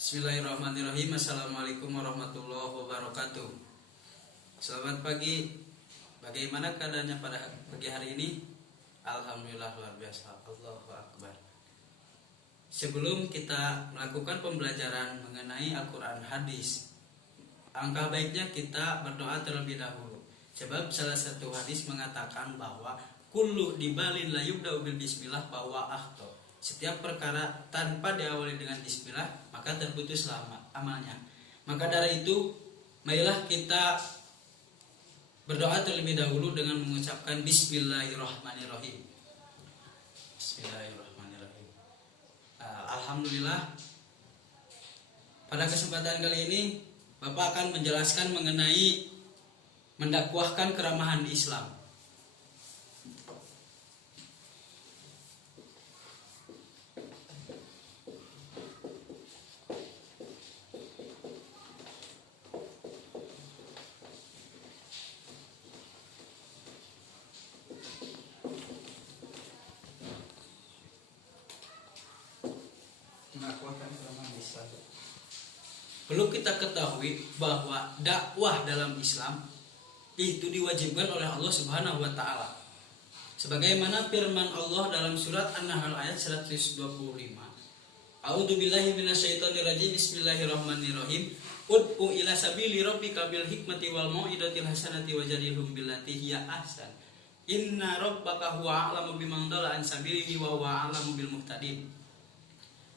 Bismillahirrahmanirrahim. Assalamualaikum warahmatullahi wabarakatuh. Selamat pagi. Bagaimana keadaannya pada pagi hari ini? Alhamdulillah luar biasa. Allahu Akbar. Sebelum kita melakukan pembelajaran mengenai Al-Quran hadis, angka baiknya kita berdoa terlebih dahulu. Sebab salah satu hadis mengatakan bahwa kullu dibalin la yubda'u bil bismillah bahwa akhto. Setiap perkara tanpa diawali dengan bismillah maka terputus amalnya. Maka dari itu marilah kita berdoa terlebih dahulu dengan mengucapkan Bismillahirrahmanirrahim. Bismillahirrahmanirrahim. Alhamdulillah, pada kesempatan kali ini Bapak akan menjelaskan mengenai mendakwahkan keramahan Islam. Perlu kita ketahui bahwa dakwah dalam Islam itu diwajibkan oleh Allah Subhanahu wa taala. Sebagaimana firman Allah dalam surat An-Nahl ayat 125. A'udzubillahi minasyaitonirrajim. Bismillahirrahmanirrahim. Ud'u ila sabili rabbika bil hikmati wal mau'izatil hasanati wajadilhum billati hiya ahsan. Inna rabbaka huwa a'lamu biman dhalla an sabilihi wa huwa a'lamu bil muhtadin.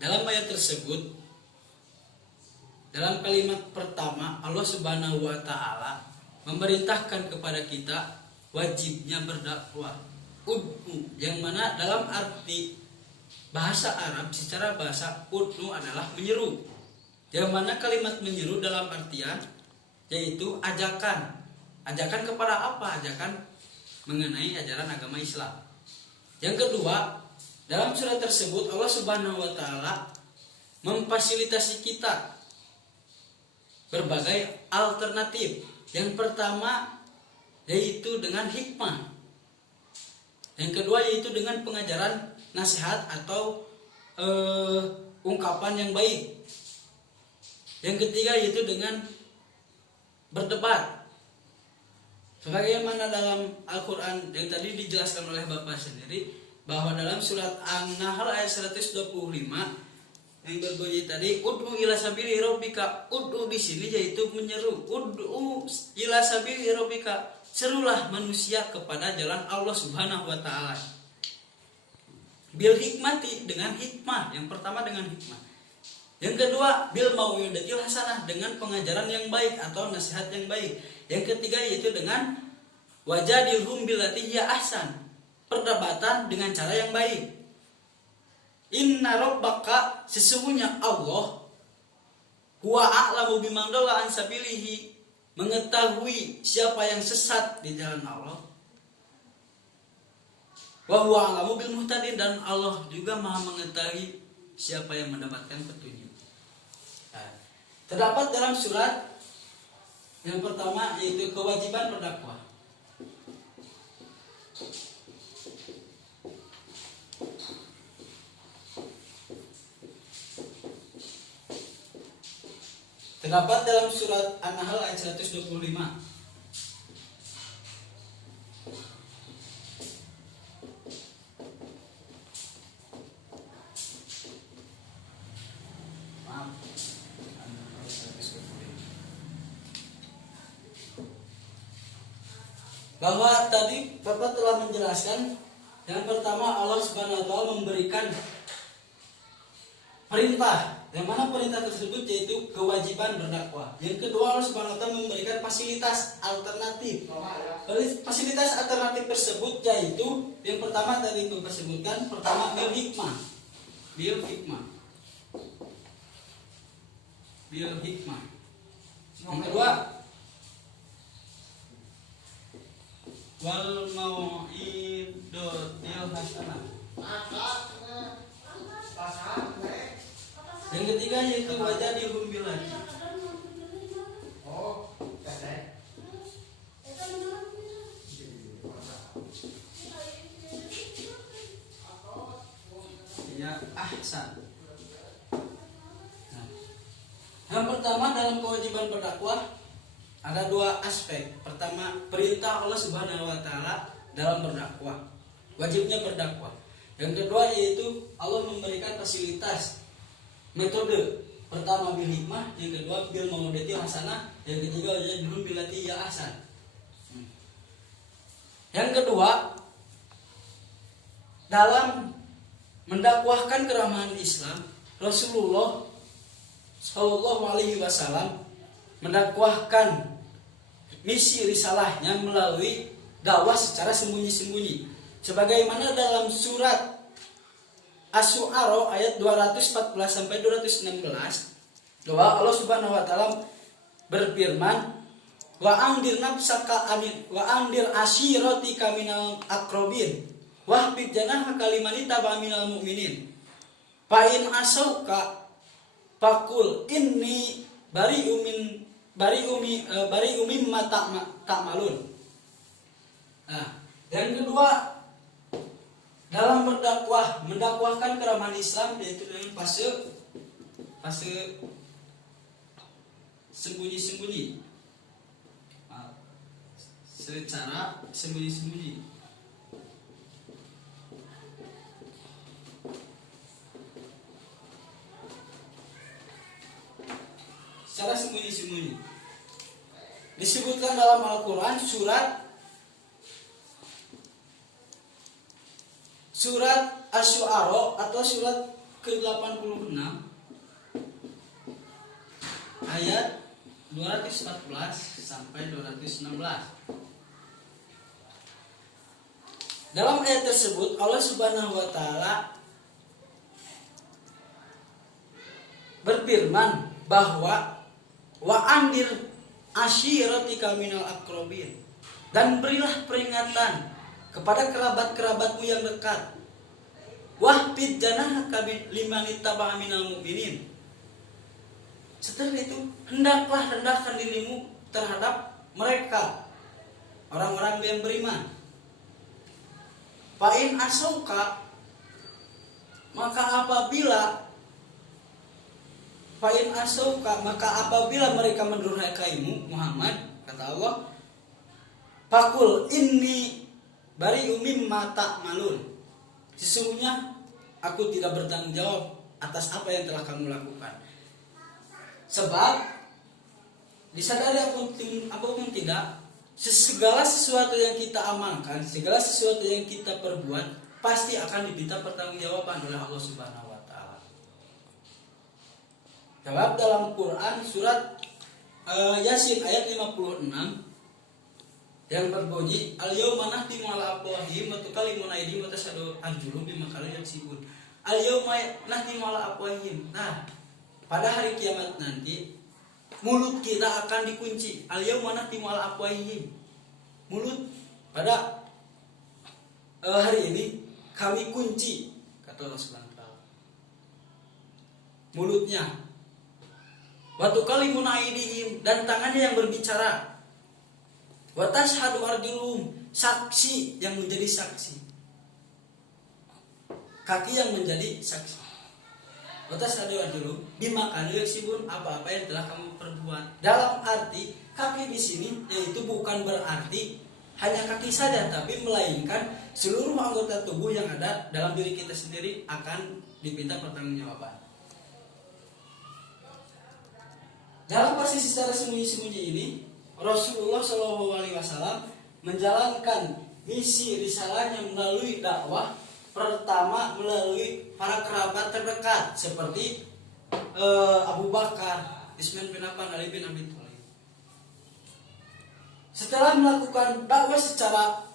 Dalam ayat tersebut, dalam kalimat pertama Allah Subhanahu wa taala memerintahkan kepada kita wajibnya berdakwah. Ud'u, yang mana dalam arti bahasa Arab secara bahasa ud'u adalah menyeru. Yang mana kalimat menyeru dalam artian yaitu ajakan. Ajakan kepada apa? Ajakan mengenai ajaran agama Islam. Yang kedua, dalam surat tersebut Allah Subhanahu wa taala memfasilitasi kita berbagai alternatif. Yang pertama yaitu dengan hikmah. Yang kedua yaitu dengan pengajaran nasihat atau ungkapan yang baik. Yang ketiga yaitu dengan berdebat. Sebagaimana dalam Al-Quran yang tadi dijelaskan oleh Bapak sendiri, bahwa dalam surat An-Nahl ayat 125 yang berbunyi tadi, ud'u ila sabili rabbika. Ud'u di sini yaitu menyeru. Ud'u ila sabili rabbika, serulah manusia kepada jalan Allah Subhanahu wa taala. Bil hikmati, dengan hikmah. Yang pertama dengan hikmah. Yang kedua bil mau'izatil hasanah, dengan pengajaran yang baik atau nasihat yang baik. Yang ketiga yaitu dengan wajadilhum billati hiya ahsan, perdebatan dengan cara yang baik. Inna rabbaka, sesungguhnya Allah, huwa a'lamu biman dhalla an sabilihi, mengetahui siapa yang sesat di jalan Allah. Wa huwa a'lamu bil muhtadin, dan Allah juga Maha mengetahui siapa yang mendapatkan petunjuk. Terdapat dalam surat yang pertama yaitu kewajiban berdakwah. Terdapat dalam surat An-Nahl ayat 125. Bahwa tadi Bapak telah menjelaskan, yang pertama Allah Subhanahu wa taala memberikan perintah, yang mana perintah tersebut yaitu kewajiban berdakwah. Yang kedua Allah Subhanahu wa taala memberikan fasilitas alternatif. Fasilitas alternatif tersebut yaitu yang pertama tadi Bapak sebutkan, pertama bil hikmah. Bil hikmah. Bil hikmah. Yang kedua wal mau'izatil hasanah. Yang ketiga yaitu wajadilhum billati. Ya ahsan. Yang pertama, dalam kewajiban berdakwah ada dua aspek. Pertama, perintah Allah Subhanahu wa taala dalam berdakwah. Wajibnya berdakwah. Yang kedua yaitu Allah memberikan fasilitas metode. Pertama bil hikmah, yang kedua bil maudati hasanah, yang ketiga jadhun bilati ya ahsan. Yang kedua, dalam mendakwahkan keramahan Islam, Rasulullah Shallallahu Alaihi Wasallam mendakwahkan misi risalahnya melalui dakwah secara sembunyi-sembunyi. Sebagaimana dalam surat Asy-Syu'ara ayat 214 sampai 216, bahwa Allah Subhanahu wa taala berfirman, wa andir nafsaka amin wa andir ashiratika minal aqrabin wa hfid janahaka liman ittaba minal mu'minin fa in asauka faqul inni bari'um mimma ta'malun. Nah, yang kedua, dalam mendakwahkan keramahan Islam yaitu dengan fase sembunyi-sembunyi, secara sembunyi-sembunyi. Secara sembunyi-sembunyi. Disebutkan dalam Al-Quran surat Asy-Syu'ara atau surat ke-86 ayat 214 sampai 216. Dalam ayat tersebut Allah Subhanahu wa taala berfirman bahwa wa andir ashiratika minal aqrabin, dan berilah peringatan kepada kerabat-kerabatmu yang dekat. Wahfid janahaka liman ittaba'a minal mu'minin. Setelah itu hendaklah rendahkan dirimu terhadap mereka, orang-orang yang beriman. Fa in asauka, maka apabila mereka mendurhakaimu Muhammad, kata Allah, faqul inni bari'um mimma ta'malun. Sesungguhnya aku tidak bertanggung jawab atas apa yang telah kamu lakukan. Sebab disadari apapun tidak, segala sesuatu yang kita amalkan, segala sesuatu yang kita perbuat pasti akan diminta pertanggungjawaban oleh Allah Subhanahu wa taala. Jawab dalam Quran surat Yasin ayat 56 yang berbunyi al-yauma nahtimu ala afwahihim wa tukallimuna aydihim wa tashhadu arjuluhum bima kanu yaksibun. Al-yauma nahtimu ala afwahihim. Nah, pada hari kiamat nanti mulut kita akan dikunci. Al-yauma nahtimu ala afwahihim. Mulut pada hari ini kami kunci, kata Rasulullah. Mulutnya. Wa tukallimuna aydihim, dan tangannya yang berbicara. Wa tashhadu arjuluhum, saksi yang menjadi saksi. Kaki yang menjadi saksi. Wa tashhadu arjuluhum bima kanu yaksibun, apa-apa yang telah kamu perbuat. Dalam arti kaki di sini yaitu bukan berarti hanya kaki saja, tapi melainkan seluruh anggota tubuh yang ada dalam diri kita sendiri akan diminta pertanggungjawaban. Dalam posisi secara sembunyi-sembunyi ini, Rasulullah Shallallahu Alaihi Wasallam menjalankan misi risalahnya melalui dakwah. Pertama melalui para kerabat terdekat seperti Abu Bakar, Utsman bin Affan, Ali bin Abi Thalib. Setelah melakukan dakwah secara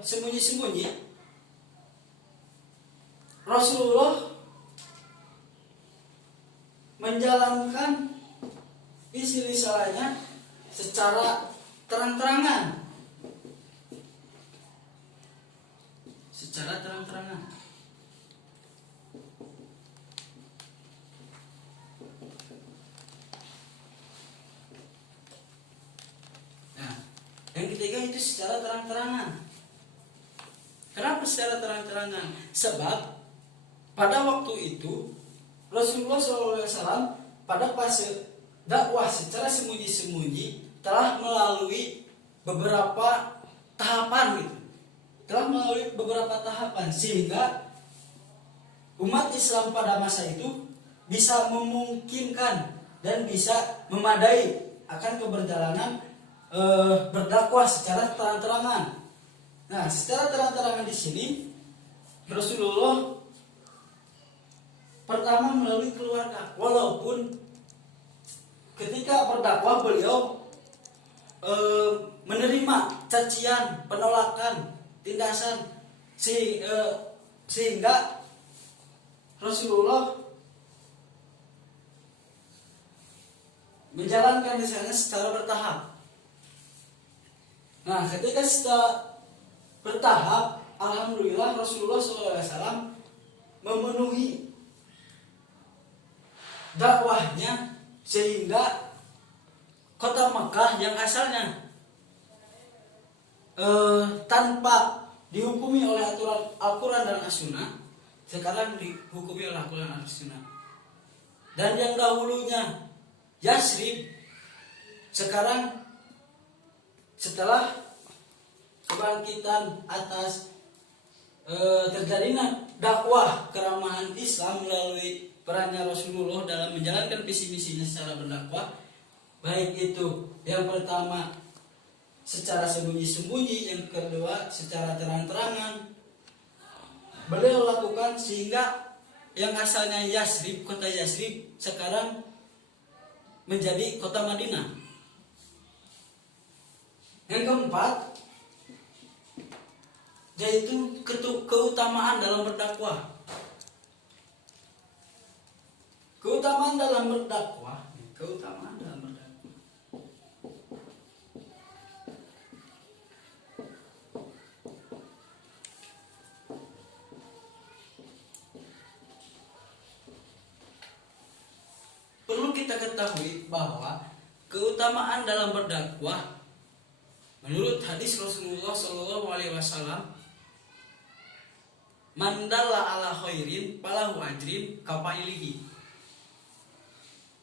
sembunyi-sembunyi, Rasulullah menjalankan misi risalahnya secara terang-terangan. Nah, yang ketiga itu secara terang-terangan. Kenapa secara terang-terangan? Sebab pada waktu itu Rasulullah SAW pada fase dakwah secara sembunyi-sembunyi telah melalui beberapa tahapan gitu. Telah melalui beberapa tahapan sehingga umat Islam pada masa itu bisa memungkinkan dan bisa memadai akan keberjalanan berdakwah secara terang-terangan. Nah, secara terang-terangan di sini Rasulullah pertama melalui keluarga, walaupun ketika berdakwah beliau menerima cacian, penolakan, tindasan, sehingga Rasulullah menjalankan di sana secara bertahap. Nah, ketika setelah bertahap, alhamdulillah Rasulullah SAW memenuhi dakwahnya sehingga kota Mekah yang asalnya tanpa dihukumi oleh aturan Al-Quran dan As-Sunnah sekarang dihukumi oleh Al-Quran dan As-Sunnah. Dan yang dahulunya Yasrib sekarang setelah kebangkitan atas terjadinya dakwah keramahan Islam melalui perannya Rasulullah dalam menjalankan visi misinya secara berdakwah, baik itu yang pertama secara sembunyi-sembunyi, yang kedua secara terang-terangan beliau lakukan, sehingga yang asalnya Yasrib, kota Yasrib sekarang menjadi kota Madinah. Yang keempat yaitu keutamaan dalam berdakwah. Keutamaan dalam berdakwah. Perlu kita ketahui bahwa keutamaan dalam berdakwah menurut hadis Rasulullah SAW, mandalla ala khairin falahu ajrin kafailihi.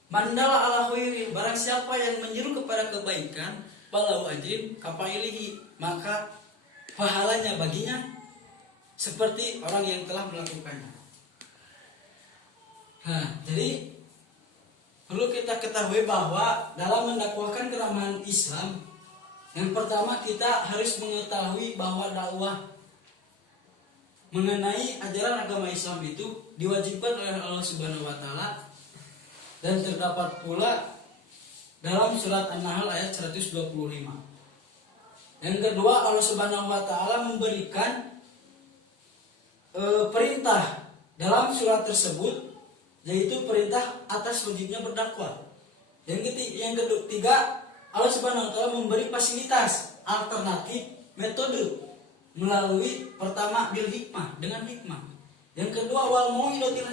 Mandalla ala khairin, barang siapa yang menyeru kepada kebaikan, falahu ajrin kafailihi, maka pahalanya baginya seperti orang yang telah melakukannya. Nah, jadi perlu kita ketahui bahwa dalam mendakwahkan keramahan Islam, yang pertama kita harus mengetahui bahwa dakwah mengenai ajaran agama Islam itu diwajibkan oleh Allah Subhanahu wa taala, dan terdapat pula dalam surat An-Nahl ayat 125. Yang kedua, Allah Subhanahu wa taala memberikan perintah dalam surat tersebut, yaitu perintah atas wajibnya berdakwah. Yang ketiga, Allah Subhanahu wa taala memberi fasilitas alternatif metode melalui pertama bil hikmah, dengan hikmah. Yang kedua wal mau'izatil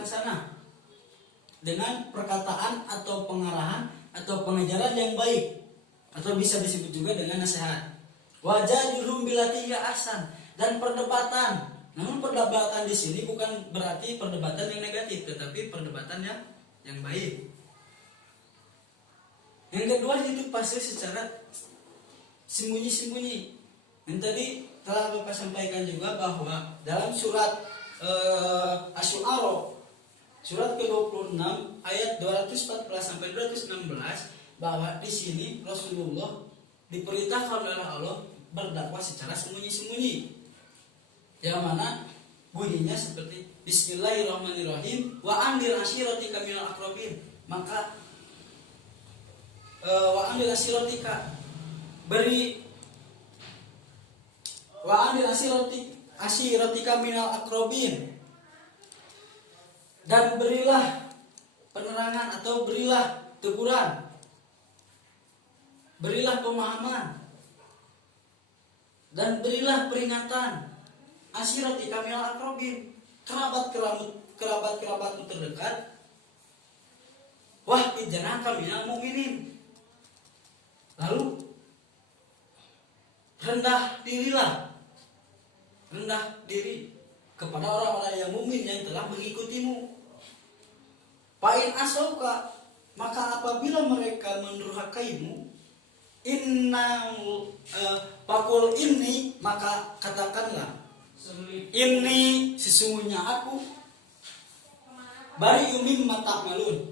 hasanah, dengan perkataan atau pengarahan atau pengajaran yang baik, atau bisa disebut juga dengan nasihat. Wajadilhum billati hiya ahsan, dan perdebatan. Namun perdebatan di sini bukan berarti perdebatan yang negatif, tetapi perdebatan yang baik. Yang kedua itu pasti secara sembunyi-sembunyi. Yang tadi telah Bapak sampaikan juga bahwa dalam surat Asy-Syu'ara surat ke-26 ayat 214 sampai 216, bahwa di sini Rasulullah diperintahkan oleh Allah berdakwah secara sembunyi-sembunyi. Yang mana bunyinya seperti Bismillahirrahmanirrahim, wa andir ashiratika minal aqrabin. Maka wa andir ashiratika, beri wa andir ashiratika minal aqrabin, dan berilah penerangan atau berilah teguran, berilah pemahaman, dan berilah peringatan ashiratika minal aqrabin, kerabat-kerabatmu terdekat, wahfid janaka minal mu'minin. Lalu rendah diri kepada orang-orang yang mukmin yang telah mengikutimu. Fa'in asauka, maka apabila mereka mendurhakaimu, pakul ini, maka katakanlah, ini sesungguhnya aku bari umim mata malun,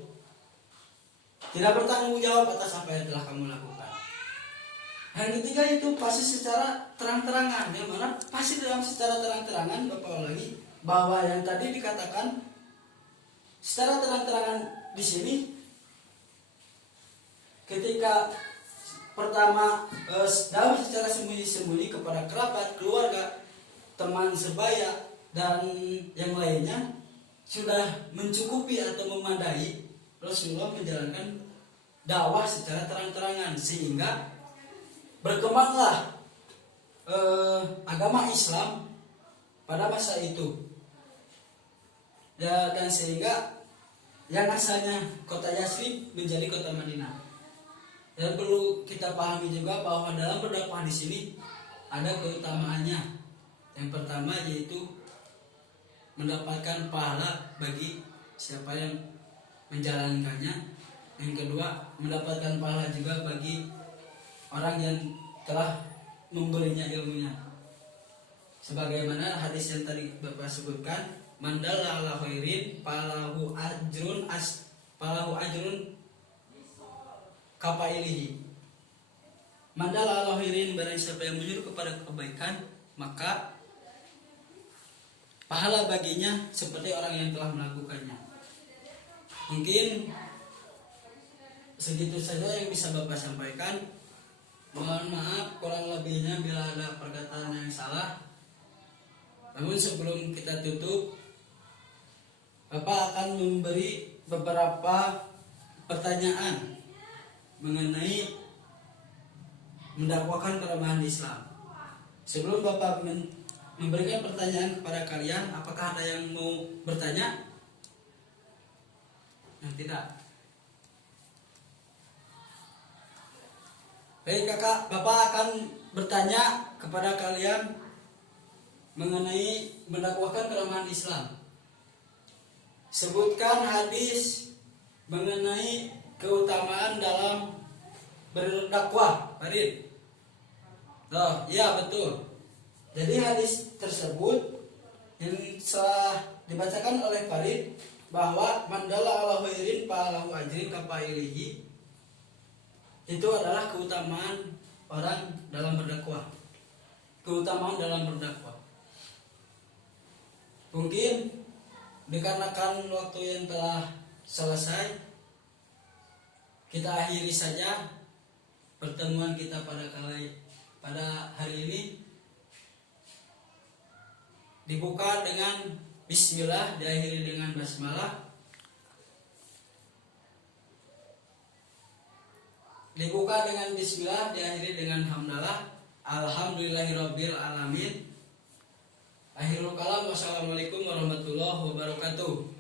tidak bertanggung jawab atas apa yang telah kamu lakukan. Yang ketiga itu pasti secara terang-terangan, yang mana pasti dalam secara terang-terangan, Bapak ulangi bahwa yang tadi dikatakan secara terang-terangan di sini ketika pertama dalam secara sembunyi-sembunyi kepada kerabat, keluarga, teman sebaya dan yang lainnya sudah mencukupi atau memadai Rasulullah menjalankan dakwah secara terang-terangan, sehingga berkembanglah agama Islam pada masa itu. Dan sehingga yang asalnya kota Yathrib menjadi kota Madinah. Dan perlu kita pahami juga bahwa dalam berdakwah di sini ada keutamaannya. Yang pertama yaitu mendapatkan pahala bagi siapa yang menjalankannya. Yang kedua, mendapatkan pahala juga bagi orang yang telah memberinya ilmunya. Sebagaimana hadis yang tadi Bapak sebutkan, mandalla ala khairin falahu ajrun kafailihi. Mandalla ala khairin, barang siapa yang menyuruh kepada kebaikan, maka pahala baginya seperti orang yang telah melakukannya. Mungkin segitu saja yang bisa Bapak sampaikan. Mohon maaf kurang lebihnya bila ada perkataan yang salah. Namun sebelum kita tutup, Bapak akan memberi beberapa pertanyaan mengenai mendakwakan keramahan Islam. Sebelum Bapak memberikan pertanyaan kepada kalian, apakah ada yang mau bertanya? Yang tidak. Baik kakak, Bapak akan bertanya kepada kalian mengenai mendakwakan keramahan Islam. Sebutkan hadis mengenai keutamaan dalam berdakwah, Farid. Oh, iya betul. Jadi hadis tersebut yang telah dibacakan oleh Farid bahwa mandala ala khairin falahu ajrin kafailihi, itu adalah keutamaan orang dalam berdakwah. Keutamaan dalam berdakwah. Mungkin dikarenakan waktu yang telah selesai, kita akhiri saja pertemuan kita pada hari ini. Dibuka dengan bismillah, diakhiri dengan basmalah. Dibuka dengan bismillah, diakhiri dengan hamdalah. Alhamdulillahirabbil alamin. Akhirul kalam, wassalamualaikum warahmatullahi wabarakatuh.